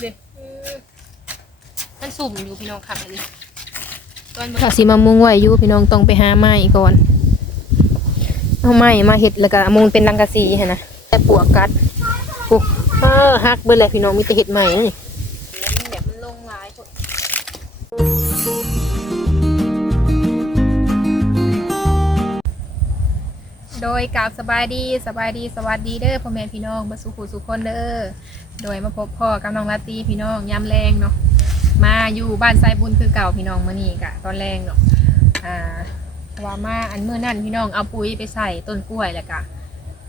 เด็มันสุ่มอยู่พี่น้องขับเลยตอนถ้าสิมามุงไว้อยู่พี่น้องต้องไปหาไม้ก่อน เอาไม้มาเห็ดแล้วก็มุงเป็นลังกะสีหั่นนะแต่ปวกกัดปุ๊เออฮักเบิดเลยพี่น้องมีแต่เห็ดใหม่นี่ โดยกราบสบายดีสบายดีสวัสดีเด้อพ่อแม่พี่น้องมาสุขุสุขคนเด้อโดยมาพบพ่อกับน้องลาตีพี่น้องยามแรงเนาะมาอยู่บ้านทรายบุญคือเก่าพี่น้องมานี่กะตอนแรงเนาะอ่าว่ามาอันเมื่อนั่นพี่น้องเอาปุ๋ยไปใส่ต้นกล้วยแล้วกะ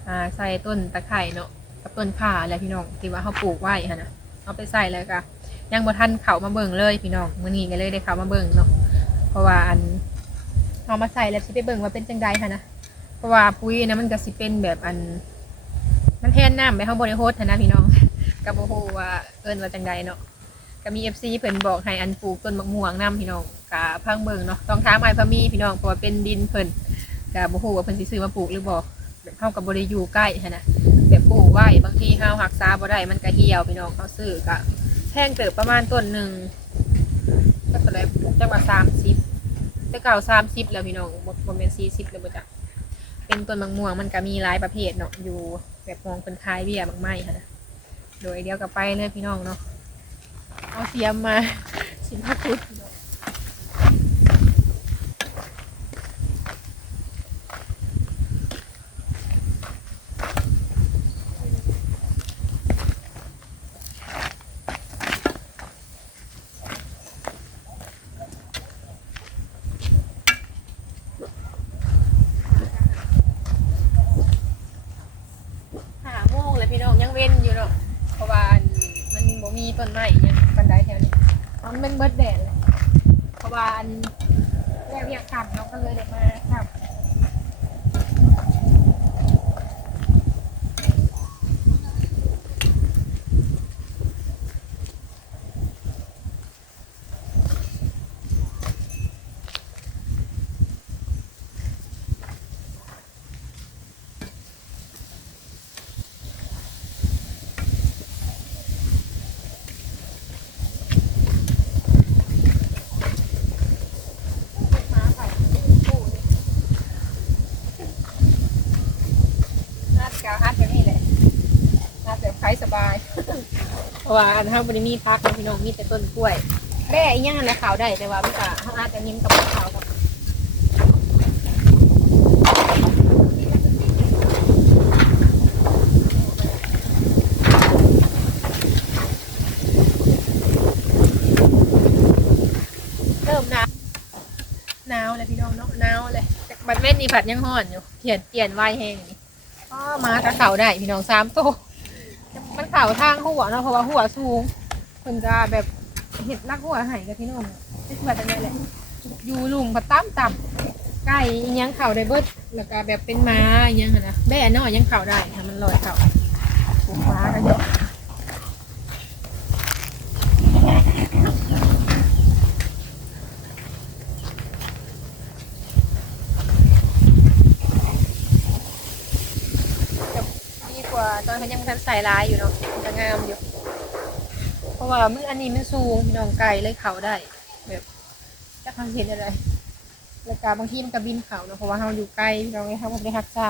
อ่าใส่ต้นตะไคร่เนาะกับต้นข่าแหละพี่น้องที่ว่าเขาปลูกไว้ฮะนะเอาไปใส่แล้วกะยังบ่ทันเขามาเบิ่งเลยพี่น้องมื้อนี้ก็เลยได้เขามาเบิ่งเนาะเพราะว่าอันเอามาใส่แล้วสิไปเบิ่งว่าเป็นจังใดค่ะนะ ราะว่าปุ๋ยนะมันก็สิเป็นแบบอัน มันแทนน้ำไปข้างบนในโฮสต์นะพี่น้องกับโบโฮว่าเอิ้นว่าจังใดเนาะก็มีเอฟซีเพิ่นบอกให้อันปลูกต้นมะม่วงน้ำพี่น้องกะพังเบิงเนาะต้องถามไอ้พะมีพี่น้องเพราะว่าเป็นดินเพิ่นกะบ่ฮู้ว่าเพิ่นสิซื้อมาปลูกหรือบ่แบบเฮากับบ่ได้อยู่ใกล้หันนะแบบปลูกไว้บางทีเฮารักษาบ่ได้มันก็เหี่ยวพี่น้องเขาซื้อก็แพงเติบประมาณต้นหนึ่งก็เท่าไหร่จักว่า30แต่เก่า30แล้วพี่น้องบ่บ่แม่น40แล้วบ่จ้ะ เป็นต้นมะม่วงมันก็มีหลายประเภทเนาะอยู่แบบมองเป็นคล้ายเบี้ยบางไม้ค่ะนะโดยเดียวกับไปเลยพี่น้องเนาะเอาเสียมมาสินค้าฟุตหาโมงเลยพี่น้องยังเว้นอยู่เนาะเพราะว่ามันบ่มี ต้นไม้อิหยังบันไดแถวนี้มันเป็นเบิดแดดเลยเพราะว่าอันแม่อยากขับเนาะก็เลยได้มาขับ มาใส่ตู้นี่ฮัดกาวฮัดแบบนี้แหละฮัดแว้ายเพราะว่าอันห้าบริมีพักนะพี่น้องมีแต่ต้นกล้วยแร่อีหยังนะขาวได้แต่ว่ามันก็ห้างอาจจะยิ้มกับขาวกับเริ่มหนาวหนาวเลยพี่น้องเนาะหนาวเลยแต่บัดเว้นนี่ผัดยังห่อนอยู่เปลี่ยนเปลี่ยนไวแห้งนี่ก็มาถ้าเขาได้พี่น้องสามโตว มันเข่าทางหัวเนาะเพราะว่าหัวสูงคนจะแบบเห็ดลักหัวหายกับพี่น้องไม่ใช่แบบนี้แหละอยู่ลุงพัดตั้มต่ำไก่ยังเข่าได้เบิดแล้วก็แบบเป็นม้ายังนะแบ่น้อยยังเข่าได้ค่ะมันลอยเข่าฟ้ากันเยอะดี กว่าตอนยังมันใส่ลายอยู่เนาะมันจะงามอยู่ เพราะว่ามันอันนี้มันสูงพี่น้องไก่เลยเขาได้ แบบจะทำเห็นอะไรแล้วก็บางทีมันก็บินเขาเนาะเพราะว่าเราอยู่ไกลพี่น้องเลยเขาไม่ได้รักษา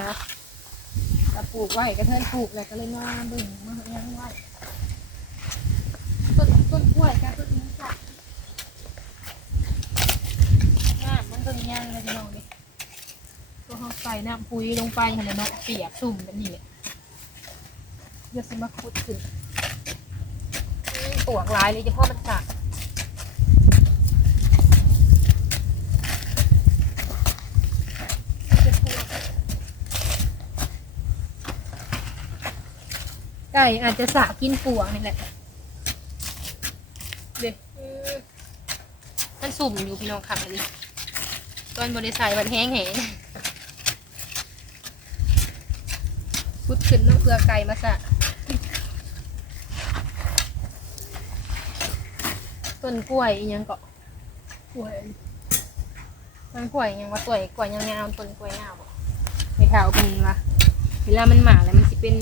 แต่ปลูกไว้ก็เทินปลูกแล้วก็เลยมาดึงมาเลี้ยงไว้ต้นต้นกล้วยกับต้นนี้ค่ะน้ำมันต้นย่างเลยพี่น้องนี่ตัวเขาใส่น้ำปุ๋ยลงไปเห็นไหมเนาะเปียกสุ่มแบบนี้ แหละเดี๋ยวสิมาขุดขึ้นปวกหลายเลยเฉพาะมันสะไก่อาจจะสะกินปวกนี่แหละเด็กมันสุ่มอยู่พี่น้องขับเลยตอนบริษัทมันแห้งแห้ง พุดขึ้นน้ำเกลือไก่มาสะต้นกล้วยยังเกาะกล้วยต้นกล้วยยังว่ากล้วยกล้วยยาวๆต้นกล้วยยาวบ่ไม่แถวเป็นวะเวลามันหมากแล้วมันจะเป็น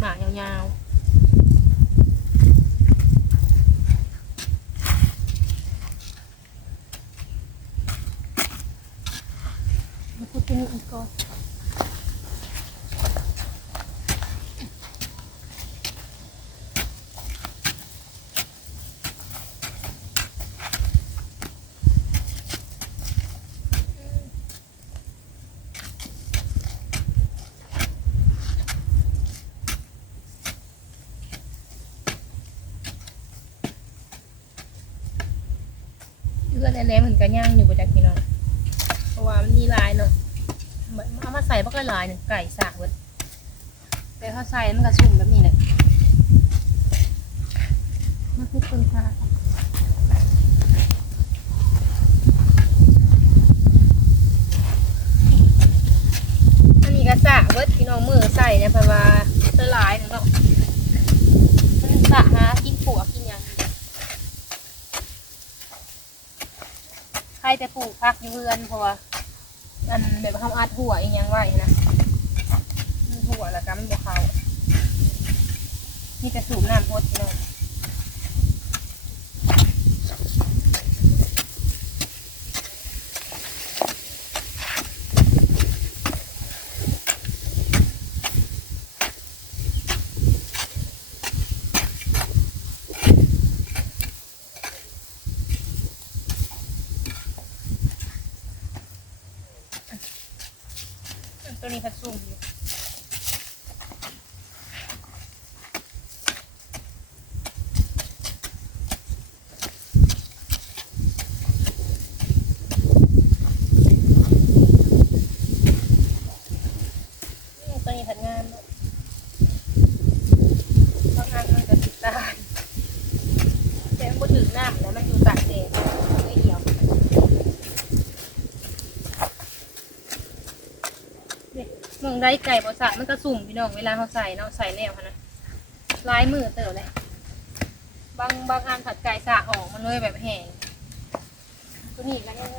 หมากยาวๆ我不听你讲。 อนๆเหมือนกันย่างอยู่บ่จักพี่น้องเพราะว่ามันมีลายเนาะเอามาใส่บ่ค่อยหลายหนึ่งไก่สากเบิดแต่เขาใส่มันก็สุ่มแบบนี้แหละมันคือคนค่ะอันนี้ก็สากเบิดพี่น้องมือใส่เนี่ยเพราะว่าละลายเนาะมันสากหากินปัวกนหยัง ใค รจะปลูกพักอยู่เรือนเพราะว่าอันแบบเขาอัดหัวอีกยังไหวนะมันหัวแล้วก็มันบวเขานี่จะสูบน้ำพดเลย ตัวนี้พัดซุ่มอยู่ตัวนี้ผัดงานเพราะงานมันจะติดตาแต่มันบ่ถึงน้ำแล้วมันอยู่ตากแดดไม่เหี่ยว มอ งได้ไก่บสะมันก็สุ่มพี่น้องเวลาเขาใส่เนาะใส่แล้วนนะลายมือเติบเลย บางบางอันผัดไก่สะออกมันเลยแบบแห้งตัวนี้ก็ยัง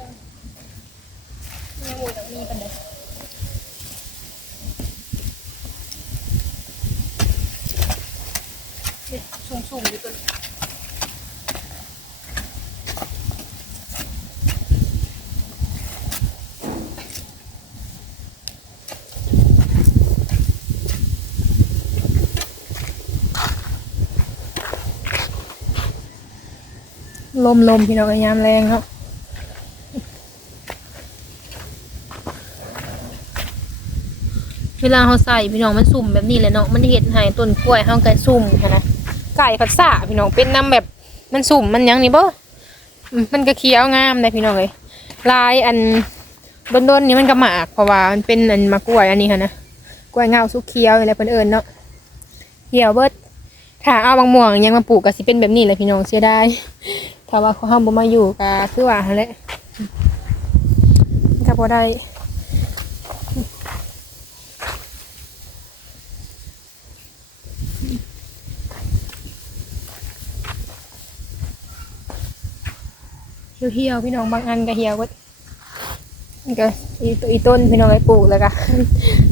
ยังมูยังมีกันเลยสุ่มๆอยู่ตัวนี้ ลมลมพี่น้องยามแรงเนาะเวลาเขาใส่พี่น้องมันสุ่มแบบนี้เลยเนาะมันเห็ดใหายต้นกล้วยเขาก็สุ่มค่ะนะไก่ผัดสะพี่น้องเป็นน้ำแบบมันสุ่มมันยังนี่บ่มันก็เคี้ยวงามเลยพี่น้องเลยลายอันบนต้นนี้มันก็หมากเพราะว่ามันเป็นอันมะกล้วยอันนี้ค่ะนะกล้วยเงาสุกเคี้ยวอะไรเพิ่นเอิญเนาะเหี่ยวเบิดถ้าเอาบางม่วงยังมาปลูกก็สิเป็นแบบนี้เลยพี่น้องเสียดาย ถ้าว่าเขาห้ามบ่มาอยู่ก็คือว่าหั่นแหละก็บ่ได้เหี่ยวๆพี่น้องบางอันก็เหี่ยวเบิดนี่ก็อีตอีต้นพี่น้องไอ้ปลูกแล้วก็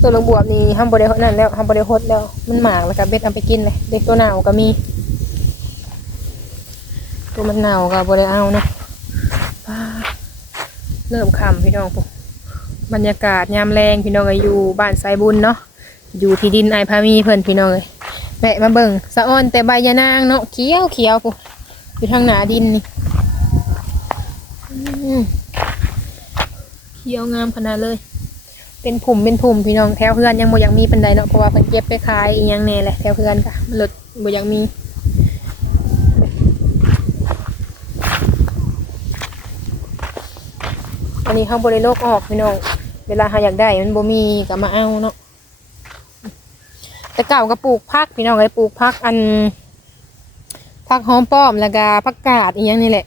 ต้นลงบวบนี่ห้ามบ่ได้ฮดนั่นแล้วห้ามบ่ได้ฮดแล้วมันหมากแล้วก็เบ็ดเอาไปกินเลยเด็กตัวหนาวก็มี ตัวมันหนาวก็บ่ได้เอานะเริ่มคำพี่น้องปุ๊บรรยากาศยามแรงพี่น้องอยอยู่บ้านไซบุญเนาะอยู่ที่ดินไอพามีเพิ่นพี่น้องเอ้ยแวะมาเบิ่งสะอ้อนแต่ใบยะนางเนาะเขียวเขียวปุ๊อยู่ทางหนาดินนี่เขียวงามขนาดเลย เป็นผุ่มเป็นผุ่มพี่น้องแถวเพื่อนยังบ่ยากมีปันใดเนาะเพราะว่าเพิ่นเก็บไปขายอีหยังแน่แหละแถวเพื่อนค่ะมันลดบ่ยากมี อันนี้เขาบริโลกออกพี่น้อง เวลาเขาอยากได้มันบ่มีก็มาเอาเนาะ แต่เก่าก็ปลูกพักพี่น้องเลยปลูกพักอันพักหอมป้อมแล้วก็พักกาดอีกอย่างนี่แหละ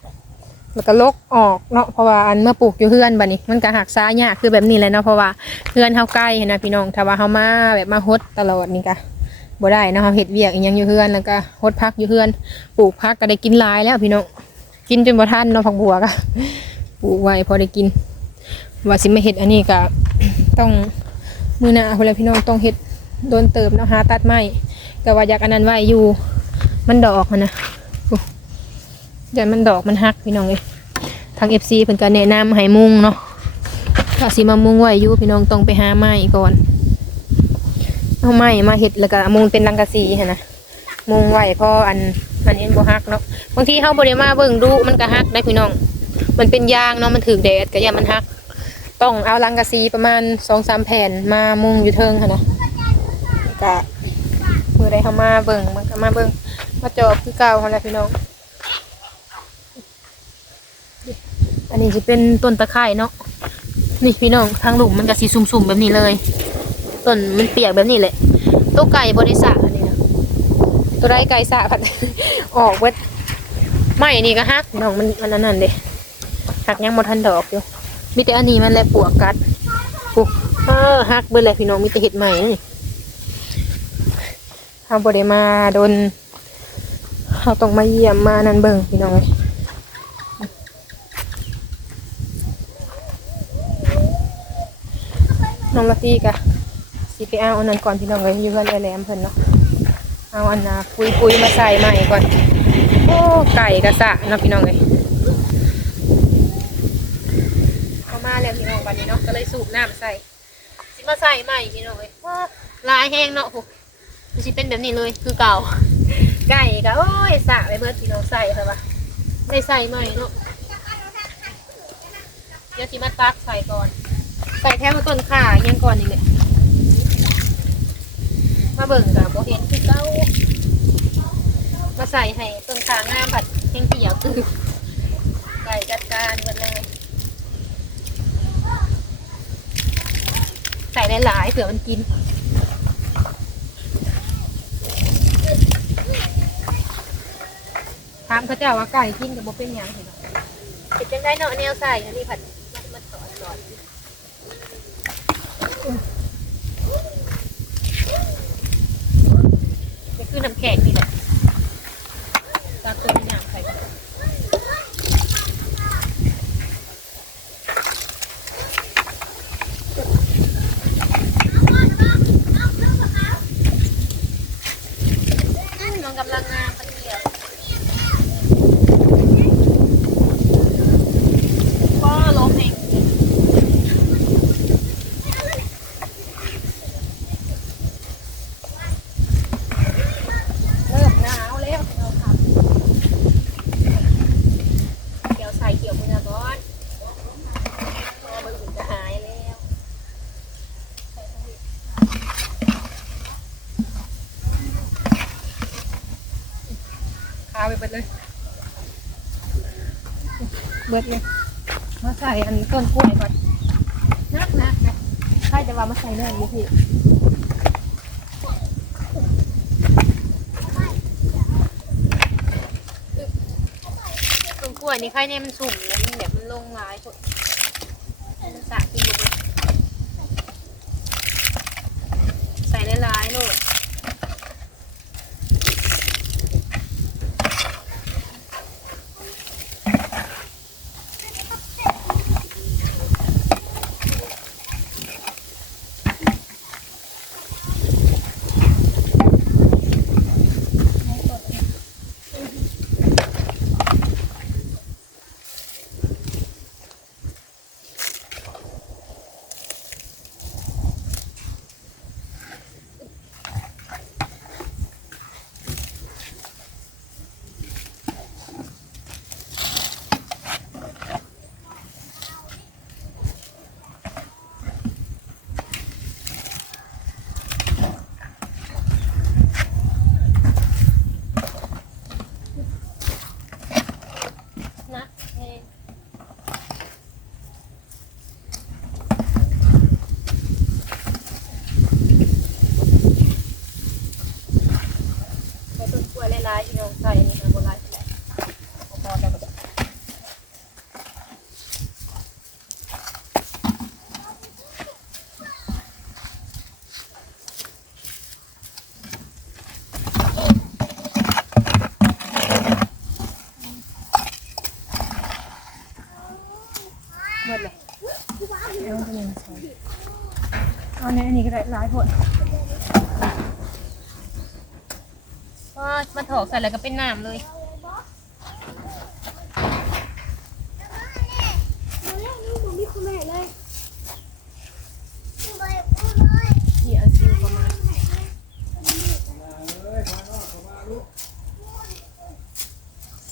แล้วก็ลกออกเนาะเพราะว่าอันเมื่อปลูกอยู่เฮือนบัดนี้ มันก็หักซ้ายากคือแบบนี้เลยเนาะเพราะว่าเฮือนเฮาใกล้นะพี่น้องถ้าว่าเฮามาแบบมาฮดตลอดนี่ก็บ่ได้นะเฮาเฮ็ดเวียกอีหยังอยู่เฮือนแล้วก็ฮดพักอยู่เฮือน ปลูกพักก็ได้กินหลายแล้วพี่น้องกินจนบ่ทันเนาะผักบัวก็ ปลูกไว้พอได้กิน ว่าสิมาเห็ดอันนี้ก็ต้องมือหน้าคนลพี่น้องต้องเห็ดโดนเติมเนาะหาตัดไม้แต่ว่าอยากอันนั้นไว้อยู่ มันดอกมันนะโอ้เดี๋ยวมันดอกมันหักพี่น้องเลยทางเอฟซีเพิ่นก็แนะนำให้มุงเนาะถ้าสิมามุงไว้อยู่พี่น้องต้องไปหาไม้ก่อนเอาไม้มาเห็ดแล้วก็มุงเป็นรังกะสีหั่นนะมุงไว้พออันอันนี้บ่หักเนาะบางทีเฮาบ่ได้มาเบิ่งดูมันก็หักได้พี่น้อง มันเป็นยางเนาะมันถือแดดก็อย่ามันหัก ต้องเอาลังกะซีประมาณสองสามแผ่นมามุงอยู่เทิงค่ะนะกะมือใดเขามาเบิ่งมันก็มาเบิ่งมาจอบคือเก่าค่ะแหละพี่น้อง อันนี้จะเป็นต้นตะไคร่เนาะนี่พี่น้องทางหลุมมันก็สีสุ่มๆแบบนี้เลยต้นมันเปียกแบบนี้แหละตัวไก่บริษัทอันนี้นะตัวไรไก่สะผัดออกเวทไม่นี่ก็ฮักน้องมันมันอันนั้นเด้ หักยังบ่ทันดอกอยู่มีแต่อันนี้มันแหละปวกกัดปุ๊บเออฮักเบิ่เลยพี่น้องมีแต่เห็ดใหม่นี่เฮาบ่ได้มาโดนเฮาต้องมาเยี่ยมมานั่นเบิ่งพี่น้องเอ้ยน้องละตีกะสิไปเอาอันนั้นก่อนพี่น้องเลยอยู่เพื่อนเลยแหลมเพิ่นเนาะเอาอันน่ะปุยปุยมาใส่ใหม่ก่อน โอ้ไก่กระสะเนาะพี่น้องเลยเอามาแล้ วันนี้เนาะก็เลยสูบน้ำใส่สิมาใส่ใหม่พี่น้องเลยว้าลายแห้งเนาะโอ้มันสิเป็นแบบนี้เลยคือเก่า ไก่ก็โอ้ยสะไปเบิดพี่น้องใส่ค่ะปะได้ใส่ใหม่เนาะเดี๋ยวสิมาตักใส่ก่อน ใส่แค่มาต้นขายังก่อนอีกเลยมาเบิ่งกับโบเห็นคือเก้ามาใส่ให้ต้นขางามผัดแห้งเขียวคือไก่จัดการหมดเลย ใส่หลายๆเผื่อมันกิน ถามเขาเจ้าว่าไก่กินกับโบเป็นหยังเห็นไหมเป็นจังได้เนาะแนวใส่อันนี้ผัดมันมันสอนสอนนี่คือน้ำแข็งนี่แหละตาตัวนี้น้ำใส่ไปน้องกำลังงามคนเดียวก็ล้มเอง เริ่มหนาวแล้วเราครับเกี่ยวใส่เกี่ยวมือก่อนเพราะว่ามันอื่นจะหายแล้วคาไปเบิดเลย เบิดเลย มาใส่อันต้นกล้วยก่อนนักนักนะใครจะว่ามาใส่เนื้ออยู่พี่ต้นกล้วยนี่ใครเนี่ยมันสุ่มแล้วมันแบบมันลงหลายคนมันสะกินหมดเลยใส่หลายๆเลยนะเองใส่ต้นกล้วยหลายๆที่เราใส่นี่นะโบราณใส่พอๆกันหมดเลย หมดเลยเอาตัวนี้มาใส่เอาในอันนี้ก็ได้หลายผลว่ามาถ อกใส่แล้วก็เป็นน้ำเลยที่อาซิวประมาณ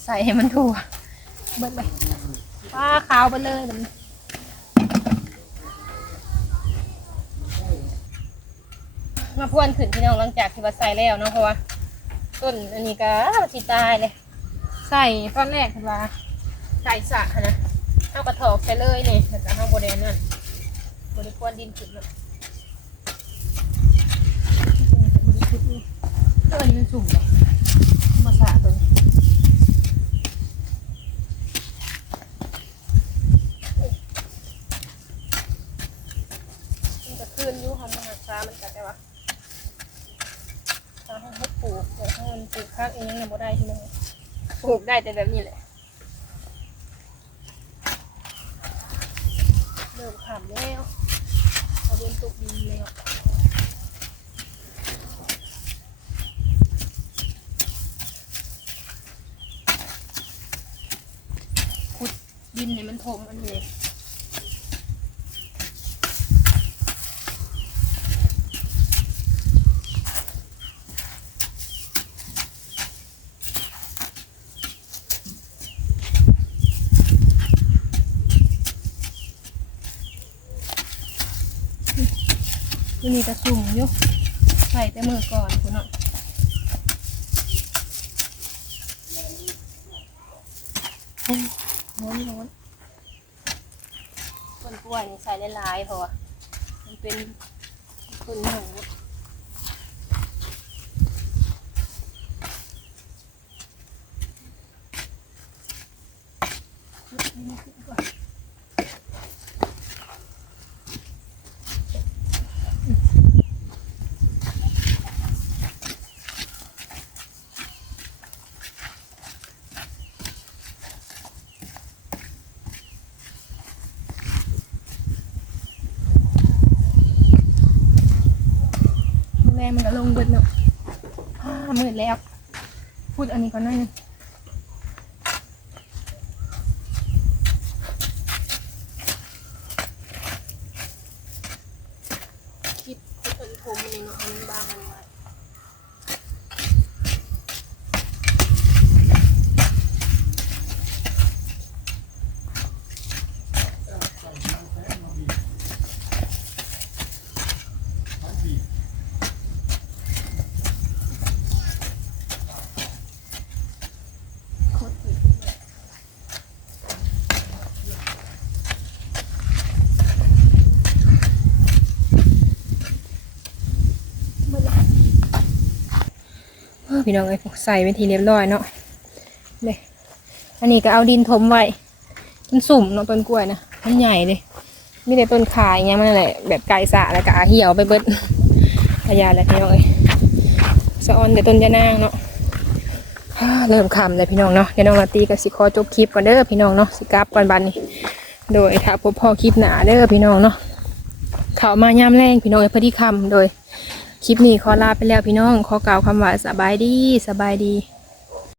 ใส่ให้มันทั่วเบิดเลยป้าขาวไปเลยมันมาพวนขึ้นพี่น้องหลังจากที่ว่าใส่แล้วเนาะเพราะว่า ต้นอันนี้ก็สิตายเลยใส่ตอนแรกคือว่าใส่สะนะเอากระถอกใส่เลยนี่แต่จะเอาโบแดนนั่นโบริควนดินขึ้นแลยตัวนี้มันสุ่มเลยมาสาตัวนี้มันจะขึ้นอยุ่หอมหักช้ามันจะได้วะถ้าให้เขา ปลูกแต่ถ้ามันปลูกพักเองเนี่ยบ่ได้ใช่ไหมปลูกได้แต่แบบนี้แหละเริ่มขำแล้วเอาเป็นตุกดินแล้วขุดดินให้มันถมอันนี้ มันมีกระสุ่มอยู่ใส่แต่มือก่อนคุณเนาะโอ้ยร้อนร้อนต้นกล้วยนี่ใส่ได้หลายเพราะว่ามันเป็นต้นหนูแร งมันก็ลงเบิดเนาะอ่ามืดแล้ว พูดอันนี้ก่อนหน่อยนึงคิดคิดอันผมมันเองเนาะอันนั้นบางมันมา พี่น้องไอ้พวกใส่เป็นทีเรียบร้อยเนาะเลยอันนี้ก็เอาดินถมไว้มันสุ่มเนาะต้นกล้วยนะมันใหญ่เลยไม่ได้ต้นขายเงี้ยมันแหละแบบไก่สะแล้วก็อาเหี่ยวไปเบิดพยาแล้วพี่น้องเอ้ยสะออนแต่ต้นยะนางเนาะเริ่มคำเลยพี่น้องเนาะเดี๋ยวน้องลาตีกับสิขอจบคลิปก่อนเด้อพี่น้องเนาะสิกลับก่อนบันนี้โดยถ้าพบพ่อคลิปหนาเด้อพี่น้องเนาะเขามายามแรงพี่น้องเอ้ยพอดีคำโดย คลิปนี้ขอลาไปแล้วพี่น้อง ขอกล่าวคำว่าสบายดีสบายดี